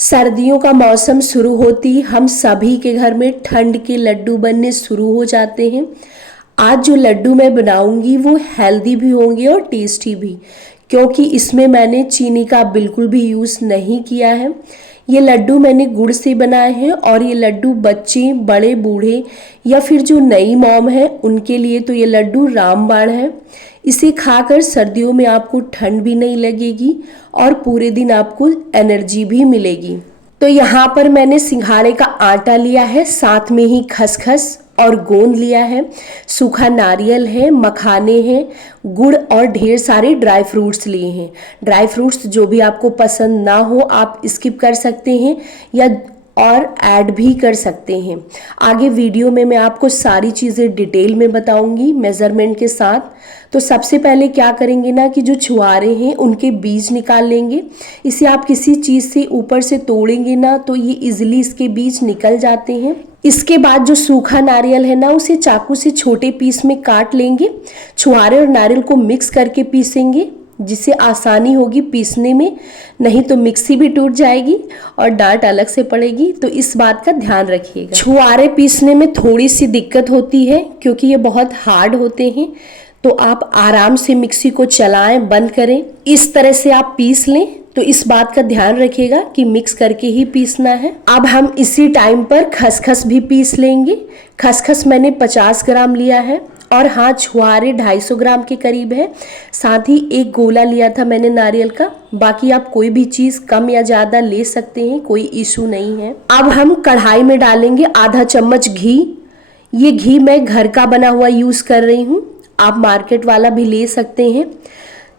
सर्दियों का मौसम शुरू होती हम सभी के घर में ठंड के लड्डू बनने शुरू हो जाते हैं। आज जो लड्डू मैं बनाऊंगी वो हेल्दी भी होंगे और टेस्टी भी, क्योंकि इसमें मैंने चीनी का बिल्कुल भी यूज़ नहीं किया है। ये लड्डू मैंने गुड़ से बनाए हैं और ये लड्डू बच्चे, बड़े, बूढ़े या फिर जो नई मॉम है उनके लिए तो ये लड्डू रामबाण है। इसे खाकर सर्दियों में आपको ठंड भी नहीं लगेगी और पूरे दिन आपको एनर्जी भी मिलेगी। तो यहाँ पर मैंने सिंघाड़े का आटा लिया है, साथ में ही खसखस और गोंद लिया है, सूखा नारियल है, मखाने हैं, गुड़ और ढेर सारे ड्राई फ्रूट्स लिए हैं। ड्राई फ्रूट्स जो भी आपको पसंद ना हो आप स्किप कर सकते हैं या और ऐड भी कर सकते हैं। आगे वीडियो में मैं आपको सारी चीज़ें डिटेल में बताऊंगी मेज़रमेंट के साथ। तो सबसे पहले क्या करेंगे ना कि जो छुआरे हैं उनके बीज निकाल लेंगे। इसे आप किसी चीज़ से ऊपर से तोड़ेंगे ना तो ये इजीली इसके बीज निकल जाते हैं। इसके बाद जो सूखा नारियल है ना उसे चाकू से छोटे पीस में काट लेंगे। छुआरे और नारियल को मिक्स करके पीसेंगे जिससे आसानी होगी पीसने में, नहीं तो मिक्सी भी टूट जाएगी और डांट अलग से पड़ेगी, तो इस बात का ध्यान रखिएगा। छुआरे पीसने में थोड़ी सी दिक्कत होती है क्योंकि ये बहुत हार्ड होते हैं, तो आप आराम से मिक्सी को चलाएं, बंद करें, इस तरह से आप पीस लें। तो इस बात का ध्यान रखिएगा कि मिक्स करके ही पीसना है। अब हम इसी टाइम पर खसखस भी पीस लेंगे। खसखस मैंने 50 ग्राम लिया है और हाँ, छुआरे 250 ग्राम के करीब है। साथ ही एक गोला लिया था मैंने नारियल का। बाकी आप कोई भी चीज़ कम या ज़्यादा ले सकते हैं, कोई इशू नहीं है। अब हम कढ़ाई में डालेंगे आधा चम्मच घी। ये घी मैं घर का बना हुआ यूज़ कर रही हूँ, आप मार्केट वाला भी ले सकते हैं।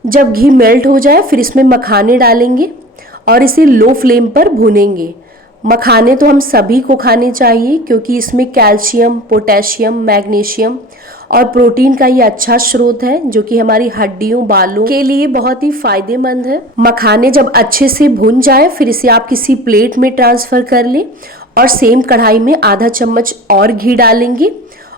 जब घी मेल्ट हो जाए फिर इसमें मखाने डालेंगे और इसे लो फ्लेम पर भूनेंगे। मखाने तो हम सभी को खाने चाहिए क्योंकि इसमें कैल्शियम, पोटेशियम, मैग्नीशियम और प्रोटीन का ये अच्छा स्रोत है जो कि हमारी हड्डियों, बालों के लिए बहुत ही फायदेमंद है। मखाने जब अच्छे से भुन जाए फिर इसे आप किसी प्लेट में ट्रांसफर कर लें और सेम कढ़ाई में आधा चम्मच और घी डालेंगे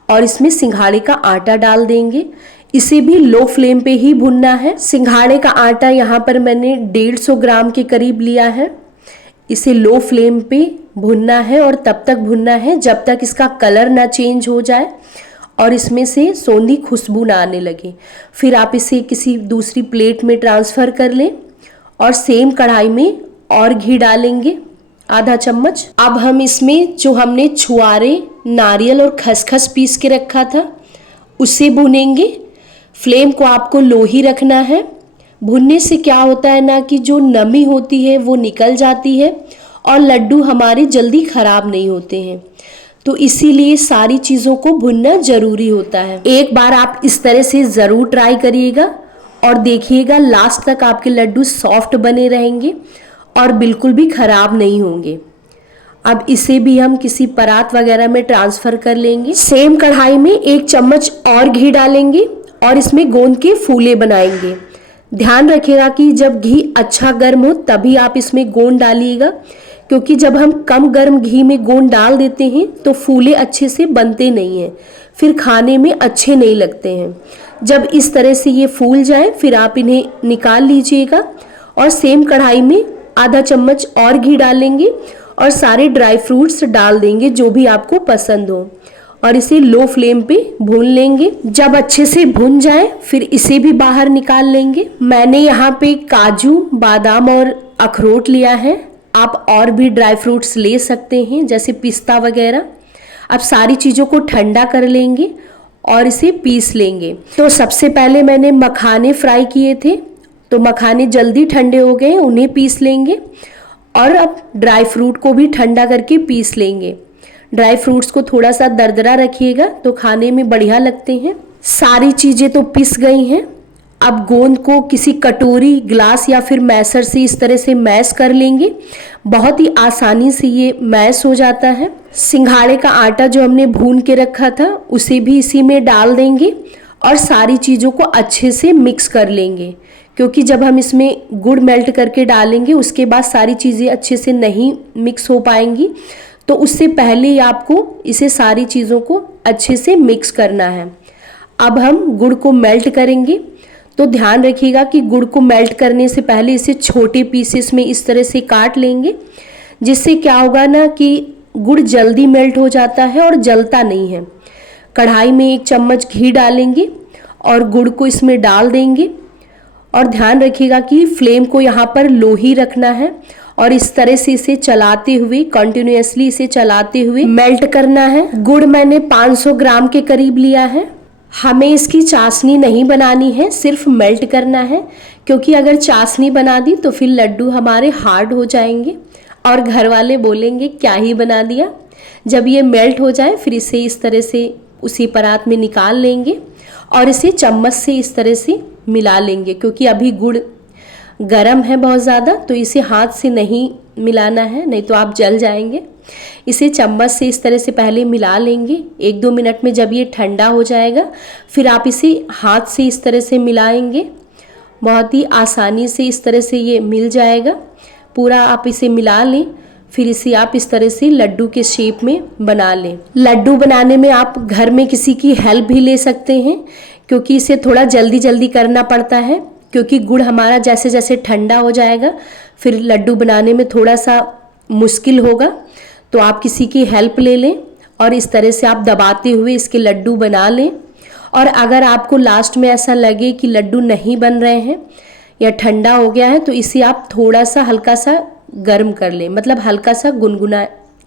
और इसमें सिंघाड़े का आटा डाल देंगे। इसे भी लो फ्लेम पे ही भुनना है। सिंघाड़े का आटा यहाँ पर मैंने 150 ग्राम के करीब लिया है। इसे लो फ्लेम पे भुनना है और तब तक भुनना है जब तक इसका कलर ना चेंज हो जाए और इसमें से सोंधी खुशबू ना आने लगे। फिर आप इसे किसी दूसरी प्लेट में ट्रांसफ़र कर लें और सेम कढ़ाई में और घी डालेंगे आधा चम्मच। अब हम इसमें जो हमने छुआरे, नारियल और खसखस पीस के रखा था उसे भुनेंगे। फ्लेम को आपको लो ही रखना है। भुनने से क्या होता है ना कि जो नमी होती है वो निकल जाती है और लड्डू हमारे जल्दी ख़राब नहीं होते हैं, तो इसीलिए सारी चीज़ों को भुनना ज़रूरी होता है। एक बार आप इस तरह से ज़रूर ट्राई करिएगा और देखिएगा लास्ट तक आपके लड्डू सॉफ्ट बने रहेंगे और बिल्कुल भी ख़राब नहीं होंगे। अब इसे भी हम किसी परात वगैरह में ट्रांसफ़र कर लेंगे। सेम कढ़ाई में 1 चम्मच और घी डालेंगे और इसमें गोंद के फूले बनाएंगे। ध्यान रखिएगा कि जब घी अच्छा गर्म हो तभी आप इसमें गोंद डालिएगा, क्योंकि जब हम कम गर्म घी में गोंद डाल देते हैं तो फूले अच्छे से बनते नहीं हैं, फिर खाने में अच्छे नहीं लगते हैं। जब इस तरह से ये फूल जाए फिर आप इन्हें निकाल लीजिएगा और सेम कढ़ाई में आधा चम्मच और घी डालेंगे और सारे ड्राई फ्रूट्स डाल देंगे जो भी आपको पसंद हो और इसे लो फ्लेम पे भून लेंगे। जब अच्छे से भुन जाए फिर इसे भी बाहर निकाल लेंगे। मैंने यहाँ पे काजू, बादाम और अखरोट लिया है। आप और भी ड्राई फ्रूट्स ले सकते हैं जैसे पिस्ता वगैरह। अब सारी चीज़ों को ठंडा कर लेंगे और इसे पीस लेंगे। तो सबसे पहले मैंने मखाने फ्राई किए थे, तो मखाने जल्दी ठंडे हो गए, उन्हें पीस लेंगे और अब ड्राई फ्रूट को भी ठंडा करके पीस लेंगे। ड्राई फ्रूट्स को थोड़ा सा दरदरा रखिएगा तो खाने में बढ़िया लगते हैं। सारी चीज़ें तो पिस गई हैं। अब गोंद को किसी कटोरी, ग्लास या फिर मैसर से इस तरह से मैश कर लेंगे। बहुत ही आसानी से ये मैश हो जाता है। सिंघाड़े का आटा जो हमने भून के रखा था उसे भी इसी में डाल देंगे और सारी चीज़ों को अच्छे से मिक्स कर लेंगे, क्योंकि जब हम इसमें गुड़ मेल्ट करके डालेंगे उसके बाद सारी चीज़ें अच्छे से नहीं मिक्स हो पाएंगी, तो उससे पहले ही आपको इसे सारी चीज़ों को अच्छे से मिक्स करना है। अब हम गुड़ को मेल्ट करेंगे, तो ध्यान रखिएगा कि गुड़ को मेल्ट करने से पहले इसे छोटे पीसेस में इस तरह से काट लेंगे जिससे क्या होगा ना कि गुड़ जल्दी मेल्ट हो जाता है और जलता नहीं है। कढ़ाई में 1 चम्मच घी डालेंगे और गुड़ को इसमें डाल देंगे और ध्यान रखिएगा कि फ्लेम को यहाँ पर लो ही रखना है और इस तरह से इसे चलाते हुए, कंटिन्यूअसली इसे चलाते हुए मेल्ट करना है। गुड़ मैंने 500 ग्राम के करीब लिया है। हमें इसकी चाशनी नहीं बनानी है, सिर्फ मेल्ट करना है, क्योंकि अगर चाशनी बना दी तो फिर लड्डू हमारे हार्ड हो जाएंगे और घर वाले बोलेंगे क्या ही बना दिया। जब ये मेल्ट हो जाए फिर इसे इस तरह से उसी परात में निकाल लेंगे और इसे चम्मच से इस तरह से मिला लेंगे, क्योंकि अभी गुड़ गरम है बहुत ज़्यादा, तो इसे हाथ से नहीं मिलाना है, नहीं तो आप जल जाएंगे। इसे चम्मच से इस तरह से पहले मिला लेंगे। 1-2 मिनट में जब ये ठंडा हो जाएगा फिर आप इसे हाथ से इस तरह से मिलाएंगे। बहुत ही आसानी से इस तरह से ये मिल जाएगा। पूरा आप इसे मिला लें, फिर इसे आप इस तरह से लड्डू के शेप में बना लें। लड्डू बनाने में आप घर में किसी की हेल्प भी ले सकते हैं, क्योंकि इसे थोड़ा जल्दी जल्दी करना पड़ता है, क्योंकि गुड़ हमारा जैसे जैसे ठंडा हो जाएगा फिर लड्डू बनाने में थोड़ा सा मुश्किल होगा। तो आप किसी की हेल्प ले लें और इस तरह से आप दबाते हुए इसके लड्डू बना लें। और अगर आपको लास्ट में ऐसा लगे कि लड्डू नहीं बन रहे हैं या ठंडा हो गया है, तो इसे आप थोड़ा सा हल्का सा गर्म कर लें, मतलब हल्का सा गुनगुना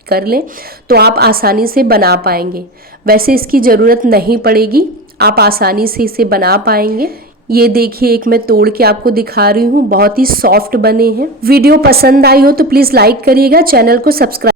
कर लें, तो आप आसानी से बना पाएंगे। वैसे इसकी ज़रूरत नहीं पड़ेगी, आप आसानी से इसे बना पाएंगे। ये देखिए, एक मैं तोड़ के आपको दिखा रही हूँ, बहुत ही सॉफ्ट बने हैं। वीडियो पसंद आई हो तो प्लीज़ लाइक करिएगा, चैनल को सब्सक्राइब